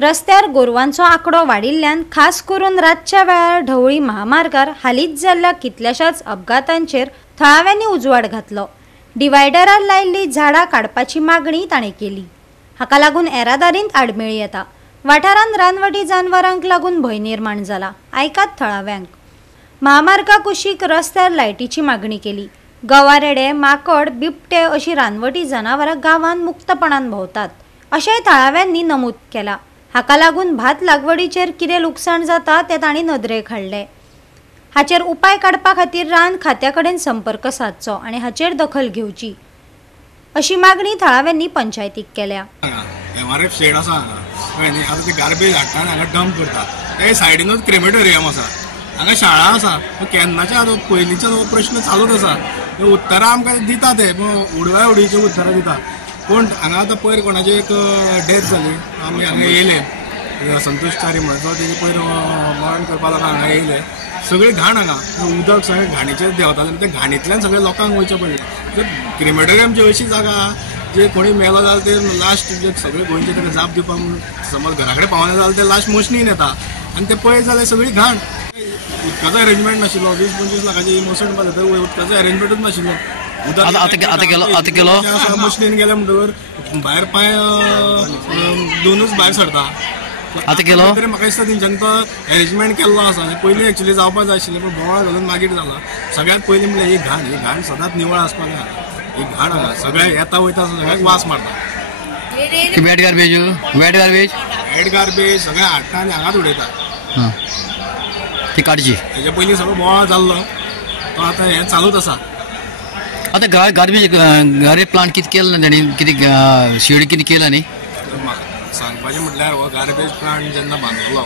रस्त्यार गोरवांचो आंकडो वाडिल्ल्यान खास करून रातच्या वेळार ढवळी महामार्गार हालींच जाल्ल्या कितल्याशाच अपघातांचेर थळाव्यांनी उजवाड घातलो। डिवायडरार लायिल्ली झाडां काडपाची मागणी ताणें केली। हाका लागून येरादारींत आडमेळी येता। वाठारांत रानवटी जानवरांक लागून भंय निर्माण जाला। आयकात थळाव्यांक। महामार्गा कुशीक रस्त्यार लायटीची मागणी केली। गवारेडे, माकड, बिबटे अशी रानवटी जनावरां गांवांत मुक्तपणान भोंवतात अशेंय थळाव्यांनी नमूद केला। हाका लागून भात लागवडीचेर कितें लुकसाण जाता तें तांणी नदरेक हाडलें। हाचेर उपाय काडपा खातीर रान खात्या कडेन संपर्क सादचो आनी हाचेर दखल घेवची अशी मागणी थळाव्यांनी पंचायतीक केल्या। एमआरएफ शेड आसा हांगा आता ते गार्बेज हाडटा आनी हांगा डंप करता। ते सायडीनूच क्रेमेटोरियम आसा, हांगा शाळा आसा। केन्नाच्या पयलींचो प्रश्न चालूच आसा। उत्तरां आमकां दिता ते उडव्या उडीचे उत्तरां दिता। पूण हांगा आतां पयर कोणाची एक डेथ जाली, आमी हांगा येयले संतोश कारी म्हणून तेजे पयर मरण करपा लागून हांगा येयले। सगळी घाण हांगा उदक सगळें घाणीचेर देंवतालें, ते घाणींतल्यान सगळ्या लोकांक वयचें पडलें। क्रिमेटोरियमची अशी जागा जे कोणी मेलो जाल्यार ते लास्ट जे सगळे गोंयचे ताका जाप दिवपाक समज घरा कडेन पावना जाल्यार ते लास्ट मशिनीन येता आनी ते पळयत जाल्यार सगळी घाण। उदकाचो अरेंजमेंट नाशिल्लो, 20-25 लाखाची मसण बांदले तर उदकाचो अरेंजमेंटूच नाशिल्लो। मशिनीन गेले म्हणटकर भायर पांय दोनूच भायर सरता। तरी म्हाका दिसता तेंच्यांनी तो अरेंजमेंट केल्लो आसा। पयलीं एक्चुअली जावपाक जाय आशिल्लें पूण बोवाळ घालून मागीर जाला। सगळ्यांत पयलीं म्हणल्यार ही घाण सदांच निवळ आसपाक जाय। ही घाण हांगा सगळे येता वयता सगळ्याक वास मारता। वेट गार्बेज सगळे हाडटा आनी हांगाच उडयता। ती काडची हेजे पयलीं सगळो बोवाळ जाल्लो तो आतां हें चालूच आसा। आतां गार्बेज प्लांट कितें केलें ताणी, कितें शेड कितें केला न्ही सांगपाचें म्हटल्यार हो गार्बेज प्लांट जेन्ना बांदलो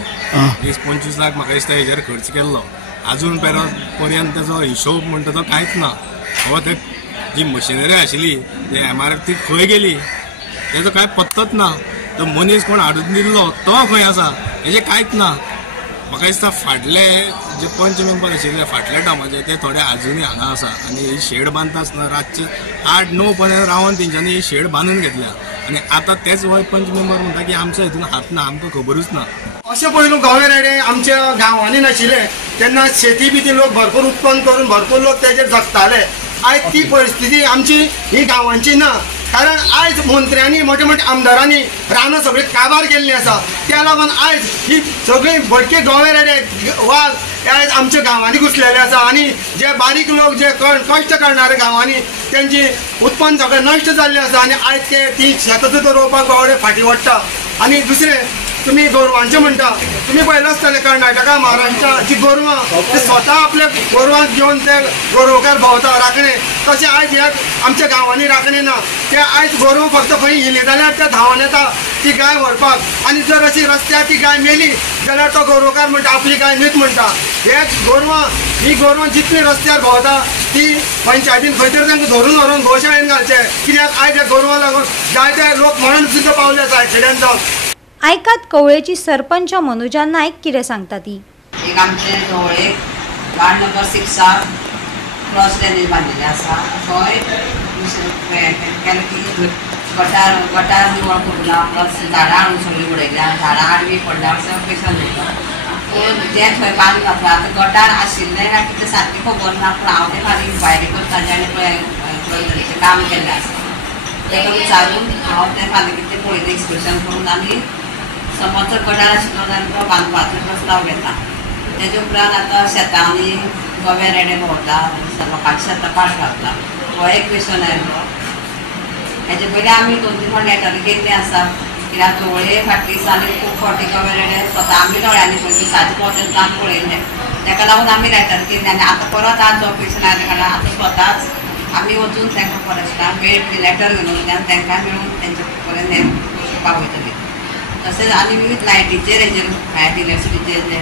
20-25 लाख म्हाका दिसता हेजेर खर्च केल्लो। आजून पर्यंत तेजो हिशोब म्हणटा तो कांयच ना। हो ते जी मशिनरी आशिल्ली ते एमआरएफ ती खंय गेली तेजो कांय पत्तोच ना। तो मनीस कोण हाडून दिल्लो तो खंय आसा हेजें कांयच ना। म्हाका दिसता फाटले जे पंच मेंबर आशिल्ले फाटल्या टायमाचे ते थोडे आजुनूय हांगा आसा आनी ही शेड बांदता आसतना रातची 8-9 पर्यंत रावन तेंच्यांनी ही शेड बांदून घेतल्या आनी आतां तेच हो पंच मेंबर म्हणटा की आमच्या हितून हात ना, आमकां खबरूच ना। अशें पयलू गवेरेडे आमच्या गांवांनी नाशिल्ले तेन्ना शेती बिती लोक भरपूर उत्पन्न करून भरपूर लोक तेजेर जगताले। आयज ती परिस्थिती आमची ही गांवांची ना, कारण आयज मंत्र्यांनी मोठे मोठे आमदारांनी रानां सगळी काबार केल्ली आसा। त्या लागून आयज ही सगळी भटके गवेरेडे वाघ आयज आमच्या गांवांनी घुसलेले आसा आनी जे बारीक लोक जे कश्ट करणारे गांवांनी तेंची उत्पन्न सगळें नश्ट जाल्लें आसा आनी आयज ते ती शेतां सुद्दां रोवपाक गवडे फाटी वडटा। आनी दुसरें तुम्ही गोरवांचे म्हणटा, तुम्ही पळयलें आसतलें कर्नाटका महाराष्ट्रा जी गोरवां ते स्वता आपले गोरवांक घेवन ते गोरवकार भोंवता राखणे, तशें आयज ह्या आमच्या गांवांनी राखणे ना। ते आयज गोरवां फक्त खंय हिली जाल्यार ते धांवन येता ती गाय व्हरपाक आनी जर अशी रस्त्यार ती गाय मेली जाल्यार तो गोरवकार म्हणटा आपली गाय न्हीत म्हणटा। हे ही गोरवां जितली रस्त्यार भोंवता ती पंचायतीन खंय तरी तांकां धरून व्हरून गोशाळेन घालचे, कित्याक आयज ह्या गोरवां लागून जायते लोक मरण सुद्दां पावले आसा एक्सिडेंट जावन। आयकात कवळेची सरपंच मनुजा नायक कितें सांगता ती। एक आमचे Dhavale ward number 6 cross drainage बांदिल्ले आसा। थंय केलें की गटार निवळ करूना, प्लस झाडां हाडून सगळीं उडयल्या, झाडां आडवी पडल्या अशें पेशंट उरता। पूण तें थंय बांद घातला। आतां गटार आशिल्लें काय कितें सारकें खबर ना, पूण हांव तें फारीक भायर करता आनी पळय काम केल्लें आसा। तेका विचारून हांव तें फाल्यां कितें पळयलें एक्सप्रेशन करून आनी समज जर गटार आशिल्लो जाल्यार तो बांदपाचो प्रस्ताव घेता। तेजे उपरांत आतां शेतांनी गवेरेडे भोंवता, लोकांची शेतां पाड घालता, हो एक क्वेश्चन आयलो। हेजे पयलीं आमी 2-3 फावट लेटर केल्ली आसा, कित्याक दोळे फाटली दिसांनी खूब फावटी गवेरेडे स्वता आमी दोळ्यांनी पळयली, सारकें पोतें काम पळयलें, तेका लागून आमी लेटर केल्ली। आनी आतां परत आज जो क्वेश्चन आयले कारणान आतां स्वताच आमी वचून तांकां फॉरेस्टाक मेळ लेटर घेवन वयतली आनी तांकां मेळून तेंचे पर्यंत हें पावयतली। तशेंच आनी विविध लायटीचेर हेजेर भायर इलेक्ट्रिसिटीचेर जे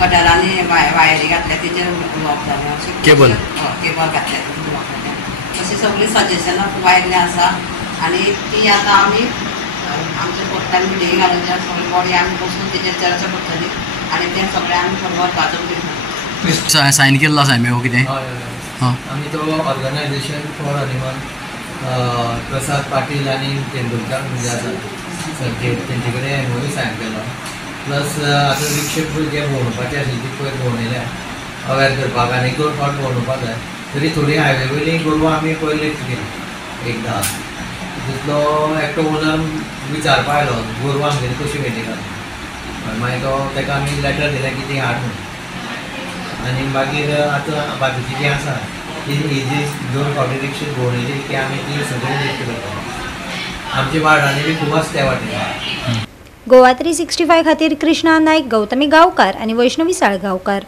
गटारांनी वायरी घातल्या तेजेर उलोवप जालें, अशें केबल घातल्या तेजेर उलोवप जालें। तशें सगळीं सजेशनां खूब आयिल्लीं आसा आनी ती आतां आमी आमच्या पोस्टान मिटींग घालून सगळी बॉडी आमी बसून तेजेर चर्चा करतली आनी तें सगळें आमी व्हरपाचो प्रयत्न। सायन केल्लो आसा आमी कितें आमी तो ऑर्गनायझेशन फॉर एनिमल प्रसाद पाटील आनी तेंडुलकर म्हणजे आसा तेंचे कडेन एनओवी सायन केलो प्लस आतां रिक्षा जे भोंवडोवपाचें आशिल्ली ती पयर भोंवडयल्या अवेर करपाक आनी 2 फावट भोंवडोवपाक जाय तरी थोडी हायवे वयली गोरवां आमी पयर लिफ्ट केली एकदां तितलो एकटो ओनर विचारपा आयलो गोरवां आमगेली कशी वेटी घालून मागीर तो ताका आमी लेटर दिलें की ती हाड म्हणून आनी मागीर आतां बाकीची जी आसा ती ही जी 2 फावटी रिक्षा भोंवडयली की आमी ती सगळी लिफ्ट करता आमची वाठारांनी बी खूब आसा त्या वाटेन गोवा 365 खातीर कृष्णा नायक, गौतमी गांवकार आनी वैष्णवी साळगांवकार.